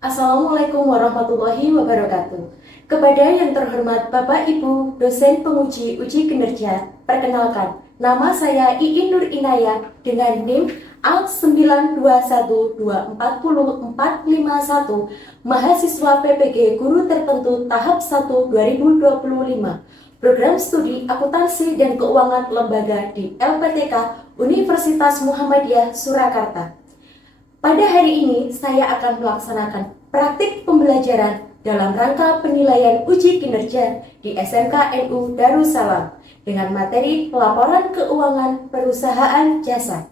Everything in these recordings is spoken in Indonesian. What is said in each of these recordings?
Assalamualaikum warahmatullahi wabarakatuh. Kepada yang terhormat Bapak Ibu, dosen penguji uji kinerja, perkenalkan, nama saya Iin Nur Inayah dengan NIM A921240451, mahasiswa PPG Guru Tertentu Tahap 1 2025, Program Studi Akuntansi dan Keuangan Lembaga di LPTK Universitas Muhammadiyah Surakarta. Pada hari ini, saya akan melaksanakan praktik pembelajaran dalam rangka penilaian uji kinerja di SMK NU Darussalam dengan materi pelaporan keuangan perusahaan jasa.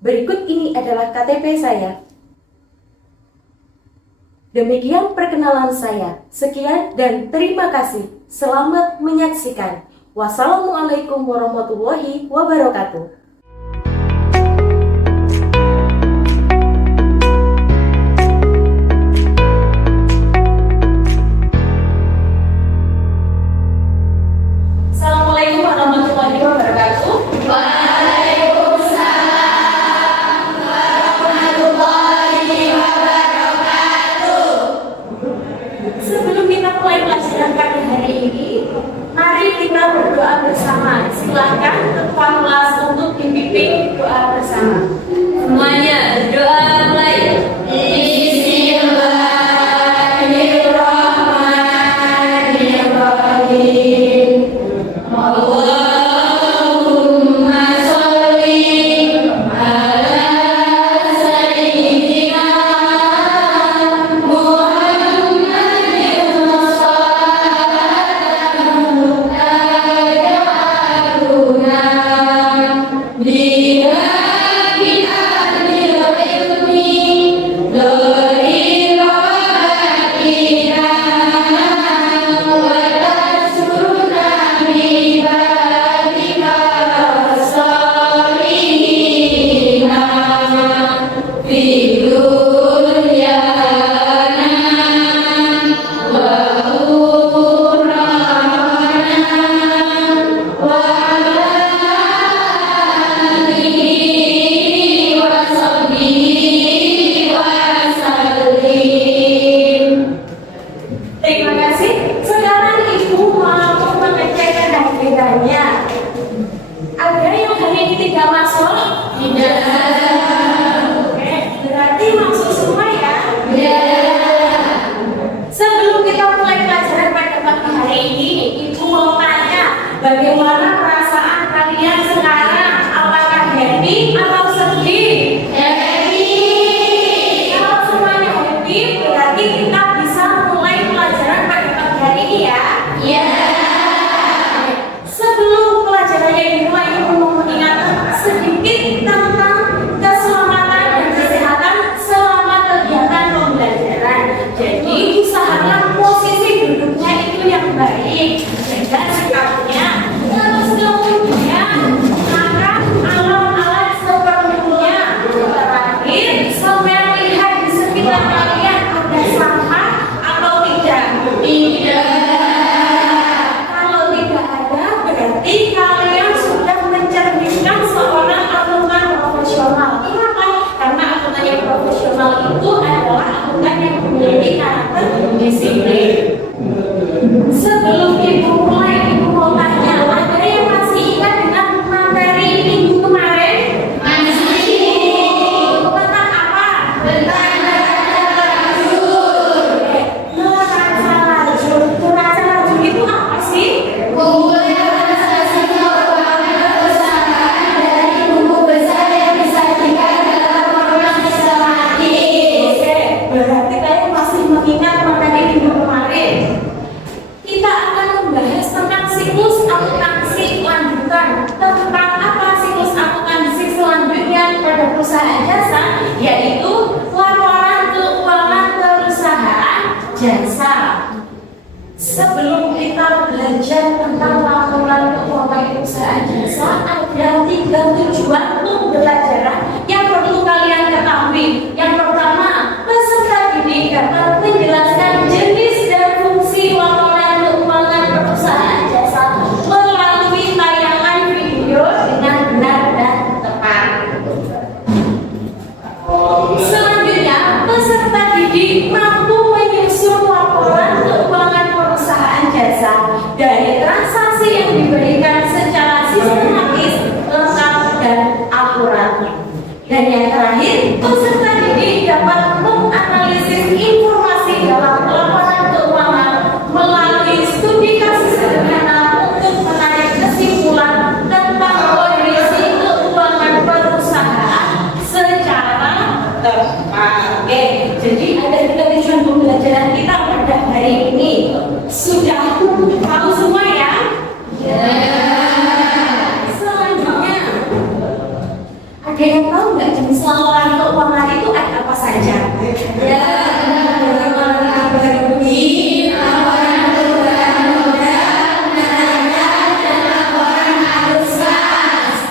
Berikut ini adalah KTP saya. Demikian perkenalan saya. Sekian dan terima kasih. Selamat menyaksikan. Wassalamualaikum warahmatullahi wabarakatuh. Sebelum kita mulai pelajaran pada hari ini, mari kita berdoa bersama. Silakan ketua kelas untuk dipimpin doa bersama. Semuanya berdoa mulai. Bismillahirrahmanirrahim. Allahumma sholli ala sayyidina Muhammadin sallallahu ta'ala biha Terima kasih. Sekarang Ibu mau mengecek kehadirannya. Ada yang hari ini tidak masuk? Tidak. Oke, berarti masuk semua ya? Ya. Sebelum kita mulai pelajaran pada pagi hari ini, Ibu mau tanya, bagaimana perasaan kalian sekarang? Apakah happy atau sedih? Happy. Kalau semuanya happy, berarti kita bisa mulai pelajaran pada pagi hari ini ya? Ya. Sebelum pelajarannya dimulai, Ibu mau mengingatkan sedikit tentang keselamatan dan kesehatan selama kegiatan pembelajaran. Jadi usahakan posisi duduknya itu yang baik, jaga sikapnya. Terus kemudian angkat alat-alat seperlunya. Terakhir, sampai lihat di sekitar kalian ada sampah atau tidak. Kalau tidak ada, berarti kalian sudah mencerminkan seorang akuntan profesional. Kenapa? Karena akuntan yang profesional itu adalah akuntan yang memiliki karakter disiplin. Sebelum Ibu mulai, Ibu mau tanya, ada yang masih ingat dengan materi minggu kemarin? Tentang apa? Oke, neraca lajur. Neraca lajur itu apa sih? Oke, berarti kalian masih mengingat materi minggu kemarin. Kita akan membahas tentang siklus akuntansi lanjutan. Tentang apa siklus akuntansi selanjutnya pada perusahaan jasa, yaitu laporan keuangan perusahaan jasa. Sebelum kita belajar tentang laporan keuangan perusahaan jasa, ada 3 tujuan pembelajaran yang perlu kalian ketahui. Yang pertama, peserta didik dapat menjelaskan jenis dan fungsi laporan keuangan perusahaan jasa melalui tayangan video dengan benar dan tepat. Selanjutnya, peserta didik mampu terakhir, peserta didik dapat menganalisis informasi dalam laporan keuangan melalui studi kasus sederhana untuk menarik kesimpulan tentang kondisi keuangan perusahaan secara tepat. Oke, jadi ada tiga tujuan pembelajaran kita pada hari ini. Sudah tahu semua ya? Selanjutnya, ada yang tahu nggak jenis laporan keuangan itu ada apa saja?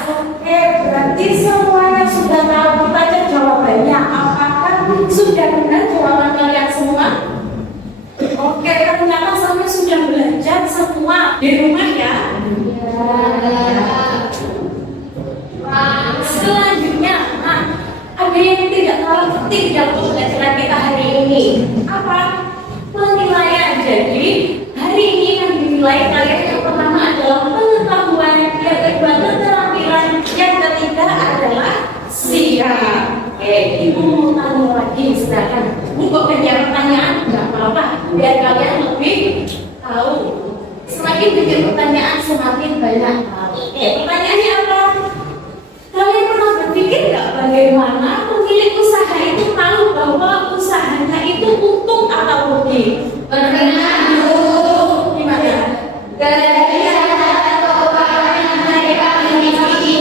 Oke, berarti semuanya sudah tahu. Kita cek jawabannya. Apakah sudah benar jawaban kalian semua? Oke, ternyata sampai sudah belajar semua di rumah ya. Selanjutnya, ada yang tidak terlalu penting dalam pembelajaran kita hari ini. Apa? Penilaian. Jadi hari ini yang dinilai kalian yang pertama adalah pengetahuan, yang kedua keterampilan, yang ketiga adalah sikap. Oke, ibu mau tanya lagi, silakan. Ini kok banyak pertanyaan? Nggak apa-apa, biar kalian lebih tahu. Semakin banyak pertanyaan, semakin banyak tahu. Oke, pertanyaannya apa? Kalian pernah berpikir nggak bagaimana pemilik usaha itu tahu bahwa usahanya itu untung atau rugi? Pernah dulu. Gimana? Dari catatan keuangan yang mereka miliki.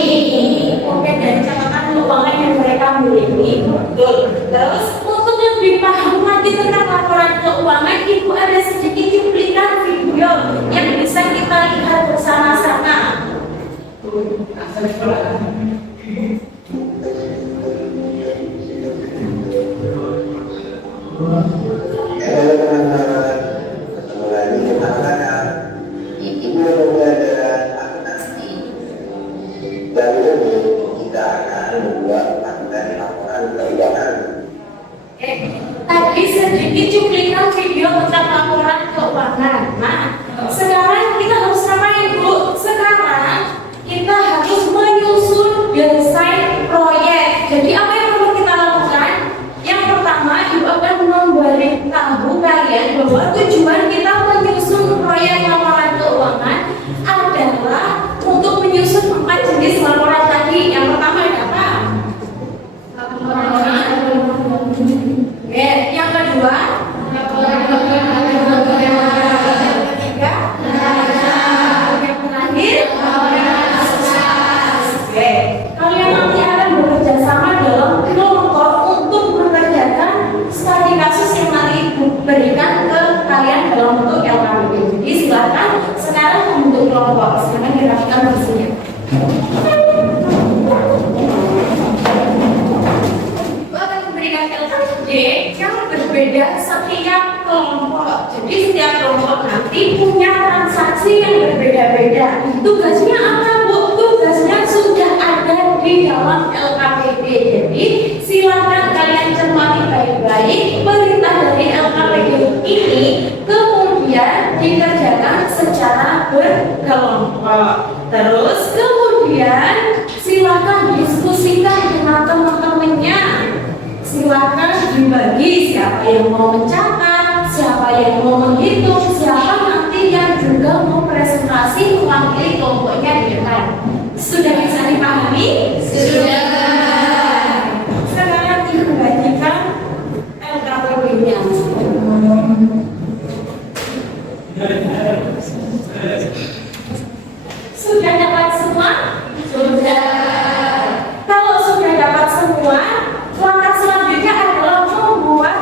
Oke, dari catatan keuangan yang mereka miliki. Betul. Terus untuk lebih paham lagi tentang laporan keuangan, ibu ada sedikit cuplikan video yang bisa kita lihat bersama-sama. Halo teman-teman, ketemu lagi sama saya. Ini pembelajaran akuntansi. Dari ini kita akan membuat materi laporan keuangan. Tadi sedikit cuplikan video tentang laporan keuangan. Nah, sekarang kita harus ngapain, Bu? Sekarang kita harus menyusun desain proyek. Jadi apa yang perlu kita lakukan? Yang pertama, Ibu akan memberitahu kalian bahwa tujuan kita menyusun proyek laporan keuangan adalah untuk menyusun 4 jenis laporan tadi. Yang pertama ada apa? Yang kedua, yang ketiga, yang terakhir. Kalian nanti akan bekerja sama dalam kelompok untuk mengerjakan studi kasus yang nanti berikan ke kalian dalam bentuk LKPD. Jadi silakan sekarang membentuk kelompok. Sekarang dirapikan bersihnya. Ibu akan memberikan LKPD yang berbeda setiap kelompok. Jadi setiap kelompok nanti punya transaksi yang berbeda-beda. Tugasnya apa, Bu? Tugasnya sudah ada di dalam LKPD. Jadi silakan kalian cermati baik-baik perintah dari LKPD ini, kemudian dikerjakan secara berkelompok. Terus kemudian silakan diskusikan dengan teman-temannya. Silakan dibagi siapa yang mau mencatat, siapa yang mau menghitung, siapa nanti yang juga mau presentasi mewakili kelompoknya di depan. Sudah bisa dipahami? Sudah. Sekarang dibagikan LKPD-nya. Sudah dapat semua? Sudah. Kalau sudah dapat semua, langkah selanjutnya adalah membuat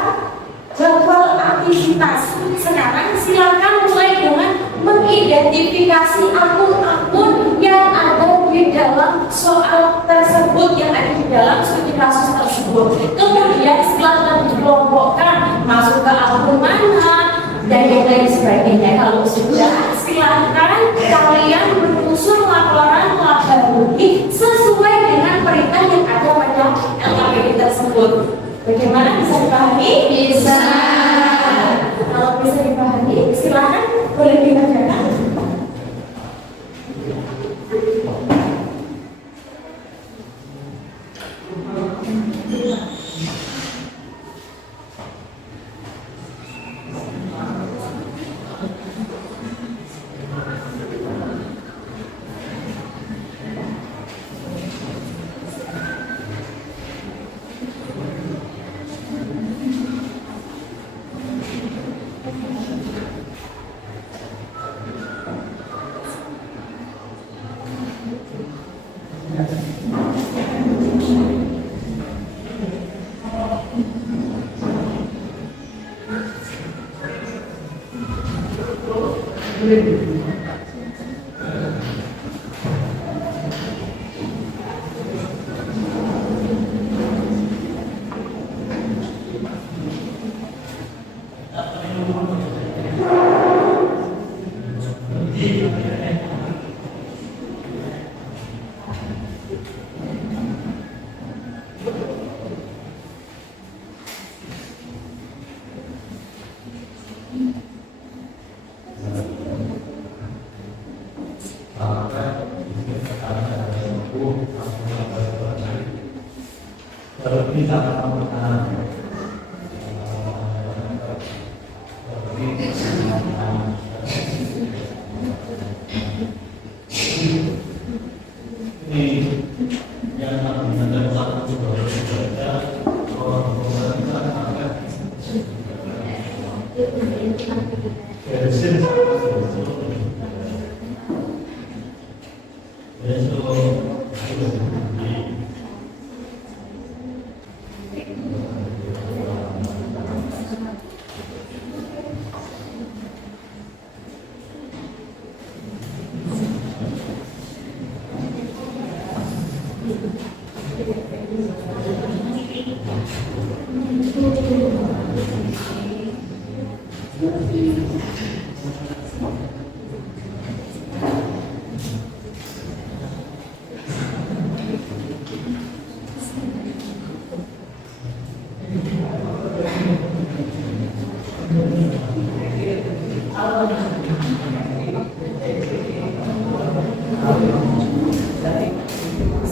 jadwal aktivitas. Sekarang silakan mulai dengan mengidentifikasi akun-akun yang ada di dalam soal tersebut, yang ada di dalam studi kasus tersebut. Kemudian silakan dikelompokkan masuk ke akun mana dan yang lain sebagainya. Kalau sudah, silakan kalian menyusun laporan laba rugi sesuai dengan perintah yang ada pada LKPD tersebut. Bagaimana, bisa dipahami? Bisa. Kalau bisa dipahami, silakan boleh dikerjakan.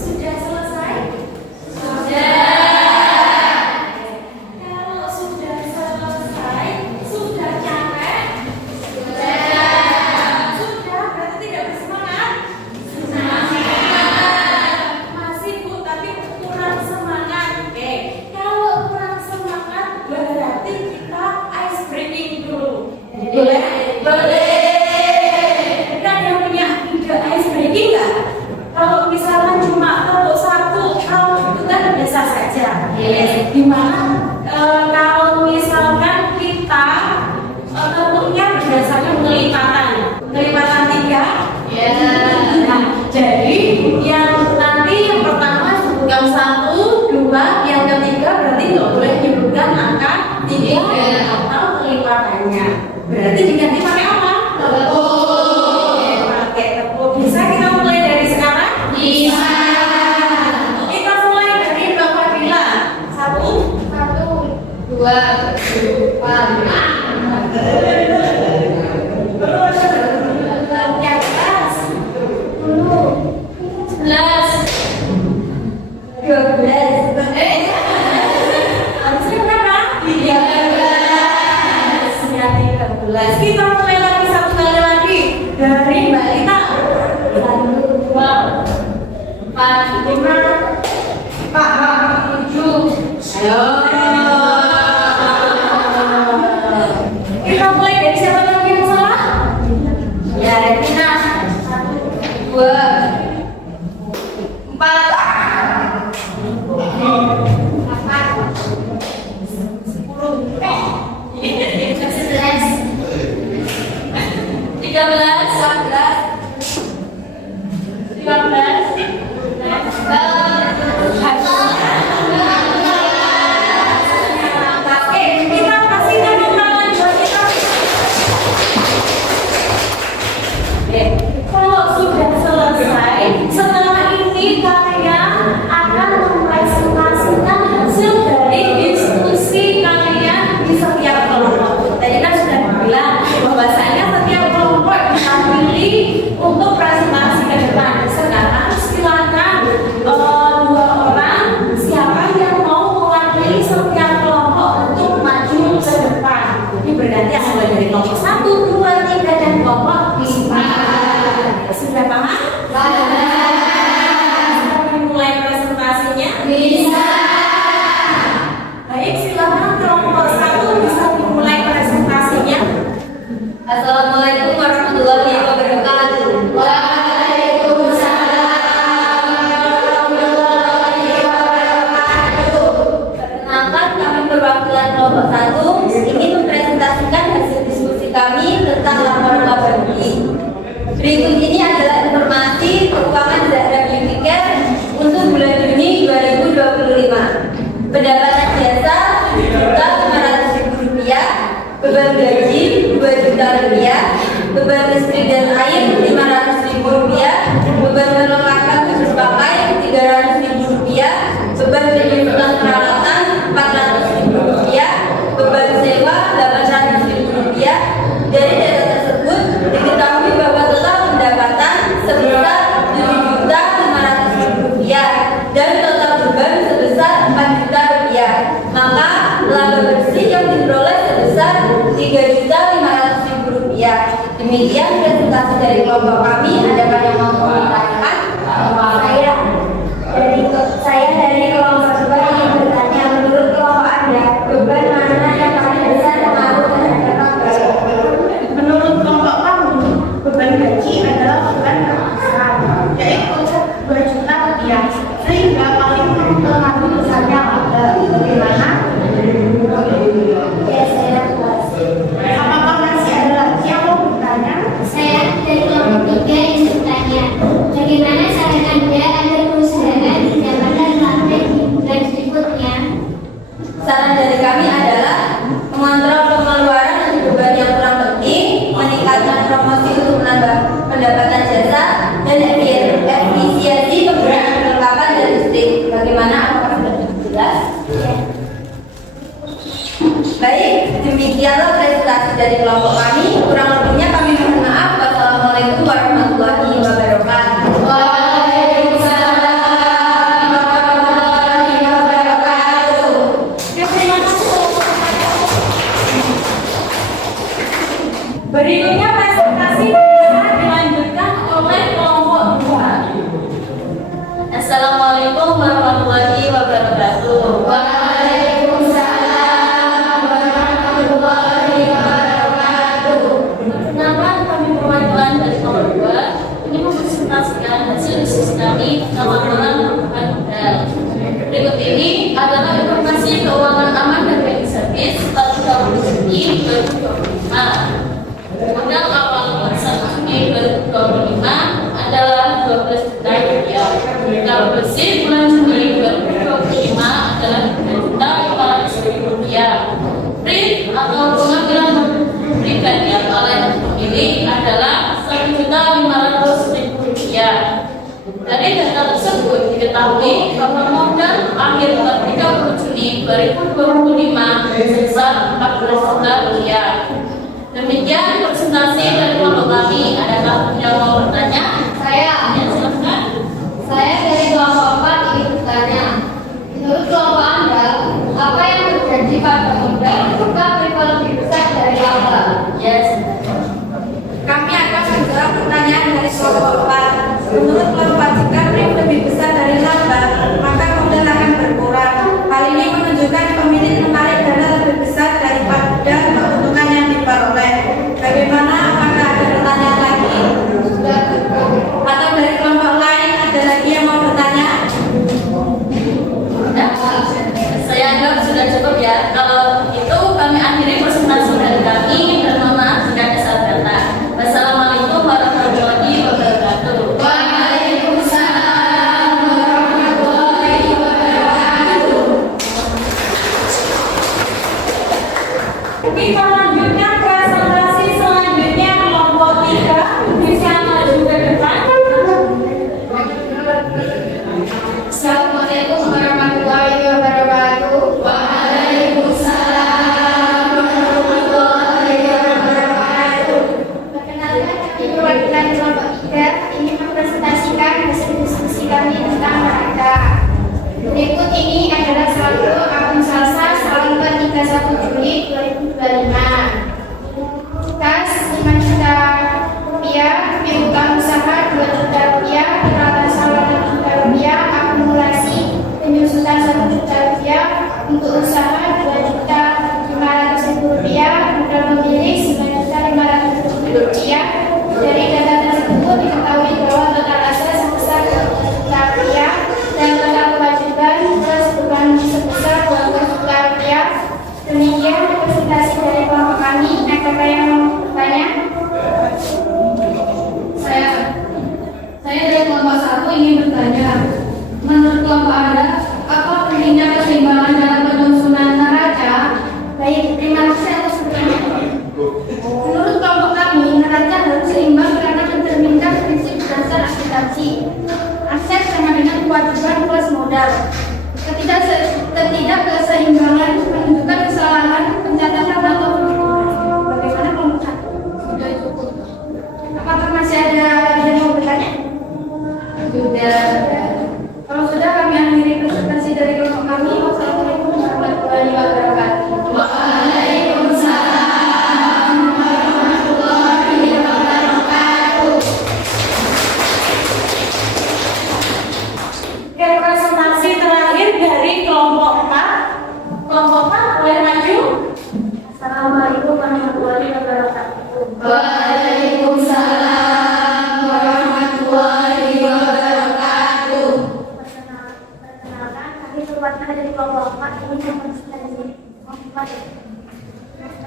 Sudah selesai? Kalau sudah selesai, sudah capek? Sudah, berarti tidak bersemangat? Masih Bu, tapi kurang semangat. Oke, kalau kurang semangat berarti kita ice breaking dulu. Boleh? Kan yang punya ide ice breaking nggak? Kalau misalkan cuma tepuk satu round itu kan biasa saja. Gimana kalau misalkan kita tepuknya berdasarkan penglipatan 3? Nah, jadi yang nanti yang pertama sebutkan 1, 2, yang ketiga berarti nggak boleh menyebutkan angka 3 atau penglipatannya. Berarti diganti pakai apa? Pakai tepuk. Bisa kita mulai dari sekarang? Kita mulai dari Mbak Fadila. 1, 2, 4, yang atas 11, 12. Harusnya berapa? 13. Kita mulai lagi satu kali lagi dari Mbak Lita. 1, 2, 4, 5, 7. Ayo. Kita mulai dari siapa lagi yang salah? Ya, Revina. 1, 2, 4, kita kasih tepuk tangan buat kita. Kalau sudah selesai, setelah ini kalian akan mempresentasikan hasil dari diskusi kalian di setiap kelompok. Tadi kan sudah dibilang bahwasanya setiap kelompok dipilih untuk presentasi ke depan. Sekarang silakan 2 orang siapa yang mau mewakili setiap kelompok untuk maju ke depan. Ini berarti mulai dari kelompok 1, 2, 3 dan kelompok 5. Sudah paham? Kita mulai presentasinya. Baik, silakan kelompok 1 bisa dimulai presentasinya. Assalamualaikum warahmatullahi wabarakatuh. Perkenalkan, kami perwakilan kelompok 1 ingin mempresentasikan hasil diskusi kami beban gaji 2 juta rupiah, beban listrik dan air 500.000 rupiah, beban perlengkapan khusus pakai 300.000 rupiah, beban penyusunan peralatan 400.000 rupiah, beban sewa 800.000 rupiah. Dari data tersebut diketahui bahwa total pendapatan sebesar 7.500.000 rupiah dan total beban sebesar 4 juta rupiah. Maka laba bersih yang diperoleh sebesar 3.500.000 rupiah. Demikian presentasi dari kelompok kami. Adakah yang mau menanyakan? Saya dari kelompok 2 ingin bertanya, menurut kelompok Anda, beban mana yang paling besar pengaruh terhadap laba? Menurut kelompok kami, beban gaji adalah beban terbesar, yaitu 2 juta rupiah, sehingga paling mempengaruhi besarnya laba. Bagaimana? Ya, saya puas. Apakah masih ada lagi yang mau bertanya? Saya dari kelompok 3 ingin bertanya, bagaimana cara Anda agar perusahaan mendapatkan laba di bulan berikutnya? Saran dari kami adalah mengontrol pengeluaran untuk beban yang kurang penting, meningkatkan promosi untuk menambah pendapatan jasa, dan efisiensi penggunaan perlengkapan dan listrik. Bagaimana? Apakah sudah jelas? Baik, demikianlah presentasi dari kelompok kami. Kurang lebihnya kami mohon maaf. Wassalamualaikum warahmatullahi wabarakatuh. Waalaikumsalam warahmatullahi wabarakatuh. Berikutnya presentasi bisa dilanjutkan oleh kelompok 2. Assalamualaikum warahmatullahi wabarakatuh. Waalaikumsalam warahmatullahi wabarakatuh. Perkenalkan, kami perwakilan dari kelompok 2 ini mempresentasikan hasil diskusi kami tentang laporan modal. Berikut ini adalah informasi keuangan aman dan baik servis pada 20 Juni 2025. Modal awal per 1 Juni 2025 adalah 12 juta rupiah. Laba bersih bulan Juli 2025 adalah 3.500.000 rupiah. Print atau pengambilan pribadi oleh pemilik adalah 1.500.000 rupiah. Dari data tersebut diketahui bahwa modal akhir per 30 Juni 2025 sebesar 14 juta rupiah. Demikian presentasi dari kelompok kami. Adakah yang mau bertanya? Saya Silakan. dari kelompok 4 ingin bertanya. Menurut kelompok Anda, apa yang terjadi pada modal jika rival lebih besar dari laba? Yes. Kami akan menjawab pertanyaan dari kelompok 4. Menurut kelompok, jika print lebih besar dari laba, maka modal akan berkurang. Hal ini menunjukkan pemilik menarik dana lebih besar daripada keuntungan yang diperoleh. Bagaimana? Apakah ada pertanyaan lagi? Atau dari kelompok lain ada lagi yang mau bertanya? Saya anggap sudah cukup ya. Kalau itu kami akhiri presentasi dari kami dan mohon maaf jika ada salah kata. Wassalamualaikum warahmatullahi wabarakatuh. Waalaikumsalam warahmatullahi wabarakatuh. Kita lanjutkan presentasi selanjutnya kelompok 3 bisa maju ke depan. Assalamualaikum warahmatullahi wabarakatuh. Waalaikumsalam warahmatullahi wabarakatuh. Perkenalkan, kami perwakilan kelompok 3 ingin mempresentasikan hasil diskusi kami tentang harga. Berikut ini adalah saldo akun salsa saldo 31 Juli 2025. Kas 5 juta rupiah, piutang usaha 2 juta rupiah, peralatan saldo 1 juta rupiah, akumulasi penyusutan 1 juta rupiah, untuk usaha 2.500.000 rupiah, modal pemilik 9.500.000 rupiah. Dari data tersebut diketahui bahwa total aset sebesar 20 juta rupiah dan total kewajiban plus beban sebesar 20 juta rupiah. Demikian presentasi dari kelompok kami. Adakah yang mau bertanya? Saya dari kelompok 1 ingin bertanya. Menurut kelompok Anda, apa pentingnya keseimbangan dalam penyusunan neraca? Baik, terima kasih atas pertanyaan. Assalamualaikum warahmatullahi wabarakatuh. Waalaikumsalam warahmatullahi wabarakatuh. Perkenalkan, kami perwakilan dari kelompok 4 ini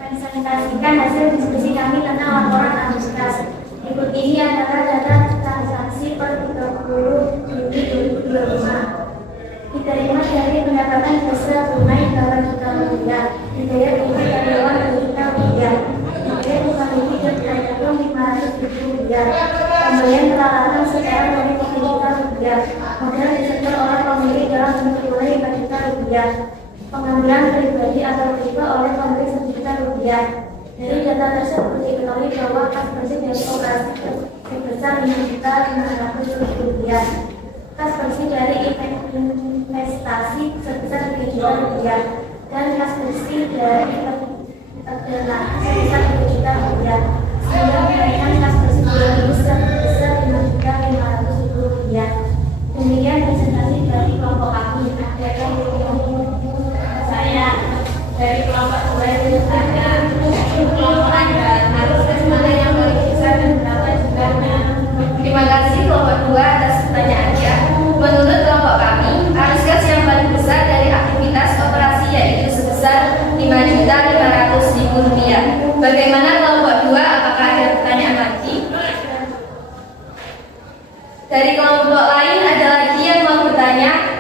mempresentasikan hasil diskusi kami tentang laporan Agustus. Berikut ini adalah data transaksi per 30 Juni 2025. Diterima dari pendapatan jasa tunai 8 juta rupiah, dibayar tunai karyawan 2 juta rupiah, dibayar bukan rugi dan karyawan 500 ribu rupiah, pembelian peralatan secara dari 1 juta rupiah, modal disetor oleh pemilik dalam bentuk tunai 5 juta rupiah, pengambilan pribadi atau riba oleh pembeli 1 juta rupiah. Dari data tersebut diketahui bahwa kas bersih dari operasi sebesar 5 juta 500 ribu rupiah. Kas bersih dari investasi sebesar 3 juta rupiah dan kas bersih dari perjalanan sebesar 3 juta rupiah, sehingga kenaikan kas bersih bulan ini sebesar 5 juta 500 ribu rupiah. Demikian presentasi dari kelompok kami. Saya dari kelompok 2 itu ada kelompok Anda harus mana yang paling besar dan berapa jumlahnya. Terima kasih kelompok 2 atas pertanyaannya. Menurut kelompok kami, arus kas yang paling besar dari aktivitas operasi yaitu sebesar 5.500.000 rupiah. Bagaimana kelompok 2? Apakah ada pertanyaan lagi? Dari kelompok lain ada lagi yang mau bertanya?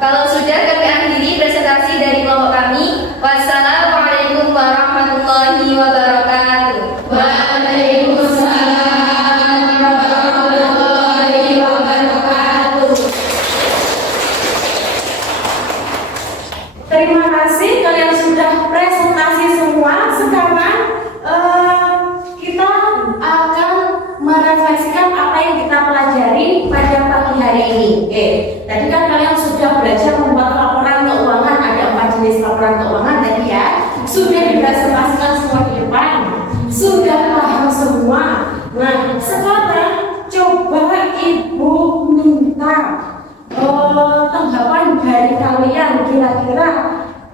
Kalau sudah, kami akhiri presentasi dari kelompok kami. Wassalamualaikum warahmatullahi wabarakatuh. Waalaikumsalam warahmatullahi wabarakatuh. Terima kasih kalian sudah presentasi semua. Sekarang kita akan merefleksikan apa yang kita pelajari pada pagi hari ini. Tadi kan kalian sudah belajar membuat laporan keuangan, ada 4 jenis laporan keuangan tadi ya. Sudah dipresentasikan semua di depan, sudah paham semua. Nah, sekarang coba Ibu minta tanggapan dari kalian, kira-kira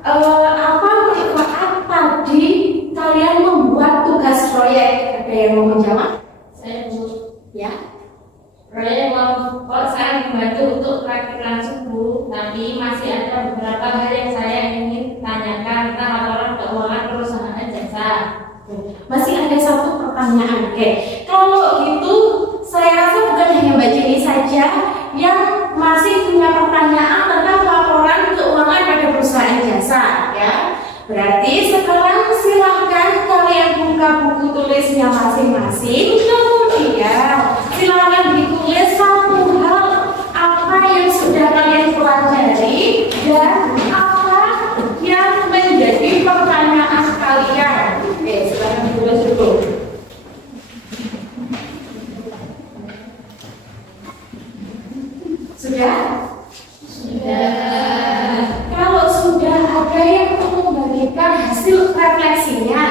apa manfaat tadi kalian membuat tugas proyek? Ada yang mau menjawab? Saya Bu. Ya. Proyek kelompok saya membantu untuk praktik langsung Bu, tapi masih ada beberapa hal yang saya ingin tanyakan tentang laporan keuangan perusahaan jasa. Masih ada satu pertanyaan. Kalau gitu saya rasa bukan hanya Mbak Jenny saja yang masih punya pertanyaan tentang laporan keuangan pada perusahaan jasa ya. Berarti sekarang silahkan kalian buka buku tulisnya masing-masing, kemudian silahkan ditulis satu hal apa yang sudah kalian pelajari dan apa yang menjadi pertanyaan kalian. Silahkan ditulis dulu. Sudah? Kalau sudah, ada yang mau membagikan hasil refleksinya?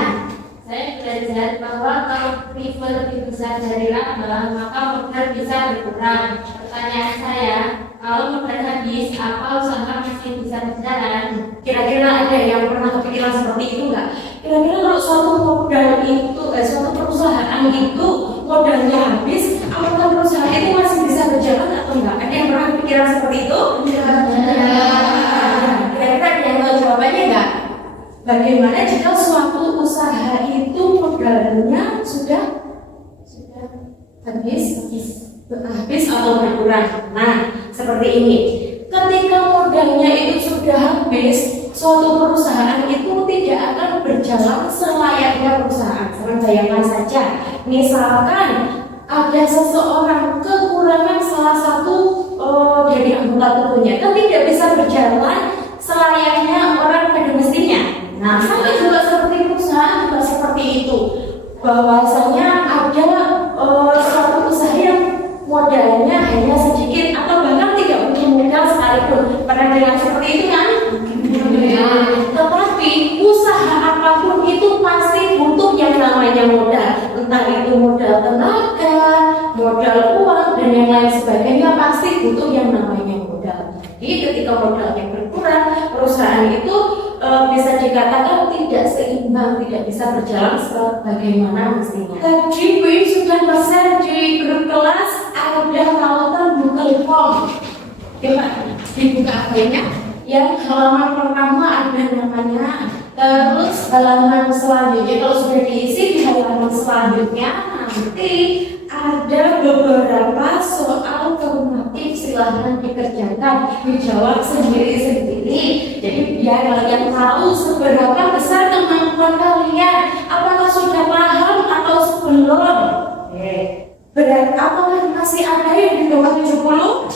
Saya belajar bahwa kalau rival lebih besar dari laba, maka modal bisa berkurang. Pertanyaan saya, kalau modal habis, apa usaha masih bisa berjalan? Kira-kira ada yang pernah kepikiran seperti itu nggak? Kira-kira kalau suatu modal itu, suatu perusahaan itu modalnya habis, apakah perusahaan itu masih bisa berjalan atau enggak? Ada yang pernah kepikiran seperti itu? Kira-kira ada yang tahu jawabannya nggak? Bagaimana jika suatu usaha itu modalnya sudah habis atau berkurang? Nah, seperti ini. Ketika modalnya itu sudah habis, suatu perusahaan itu tidak akan berjalan selayaknya perusahaan. Sekarang bayangkan saja, misalkan ada seseorang kekurangan salah satu dari anggota tubuhnya, kan tidak bisa berjalan selayaknya orang pada mestinya. Nah, sama juga seperti perusahaan juga seperti itu. Bahwasanya ada suatu usaha yang modalnya hanya sedikit atau bahkan tidak punya modal sekalipun. Pernah dengar seperti itu kan? Tetapi usaha apapun itu pasti butuh yang namanya modal. Entah itu modal tenaga, modal uang, dan yang lain sebagainya, pasti butuh yang namanya modal. Jadi ketika modalnya berkurang, perusahaan itu bisa dikatakan tidak seimbang, tidak bisa berjalan sebagaimana mestinya. Tadi Bu Im sudah share di grup kelas ada tautan Google Form. Coba dibuka HP-nya. Yang halaman pertama ada namanya, terus halaman selanjutnya kalau sudah diisi di halaman selanjutnya nanti ada beberapa soal formatif, silahkan dikerjakan, dijawab sendiri-sendiri. Jadi biar kalian tahu seberapa besar kemampuan kalian, apakah sudah paham atau belum. Berat apakah masih ada yang di bawah 70?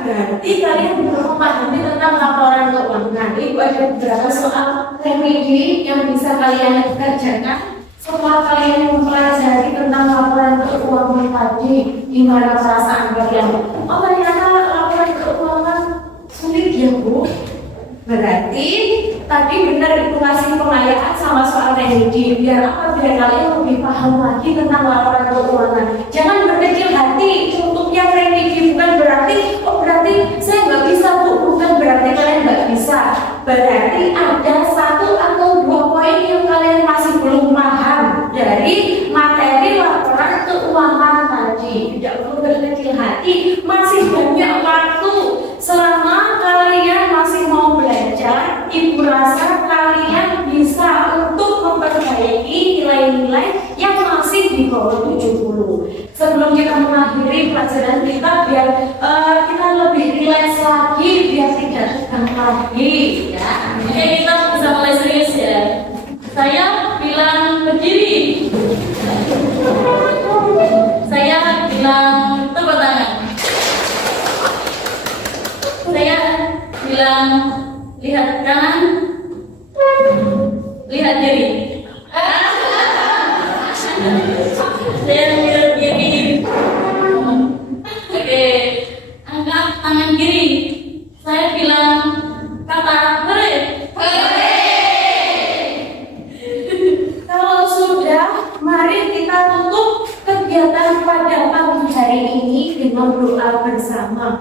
Berarti kalian belum memahami tentang laporan keuangan. Ibu ada beberapa soal remedi yang bisa kalian kerjakan setelah kalian mempelajari tentang laporan keuangan tadi. Gimana perasaan kalian? Oh ternyata laporan keuangan sulit ya Bu. Berarti tadi benar Ibu kasih pengayaan sama soal remedi. Biar apa? Biar kalian lebih paham lagi tentang laporan keuangan. Jangan berkecil hati untuk yang remedi, bukan berarti berarti saya nggak bisa Bu, bukan berarti kalian nggak bisa. Berarti ada 1 atau 2 poin yang kalian masih belum paham dari materi laporan keuangan tadi. Tidak perlu berkecil hati, masih banyak waktu. Selama kalian masih mau belajar, Ibu rasa kalian bisa untuk memperbaiki nilai-nilai yang masih di bawah 70. Sebelum kita mengakhiri pelajaran kita, biar kita lebih rileks lagi, biar tidak tegang lagi ya. Oke, kita bisa mulai serius ya. Saya bilang berdiri. Saya bilang tepuk tangan. Saya bilang lihat kanan, lihat kiri. Saya lihat kiri. Oke, angkat tangan kiri. Saya bilang kata hore. Kalau sudah, mari kita tutup kegiatan pada pagi hari ini dengan doa bersama.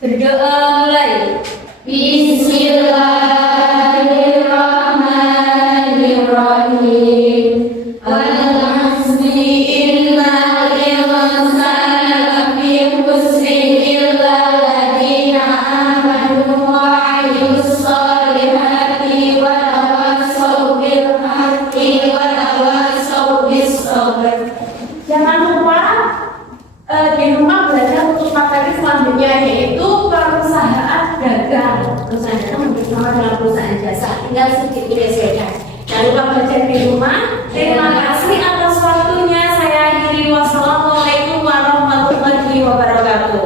Berdoa mulai. Bismillahirrahmanirrahim. Wal-'asri innal insana lafi khusrin illa alladziina aamanu wa 'amilus shalihati wa tawassaw bil haqqi wa tawassaw bis sabr. Jangan lupa di rumah belajar untuk materi selanjutnya, yaitu perusahaan dagang. Perusahaan dagang bersama dengan perusahaan jasa, tinggal sedikit digeserkan. Jangan lupa belajar di rumah. Terima kasih atas waktunya. Saya akhiri. Wassalamualaikum warahmatullahi wabarakatuh.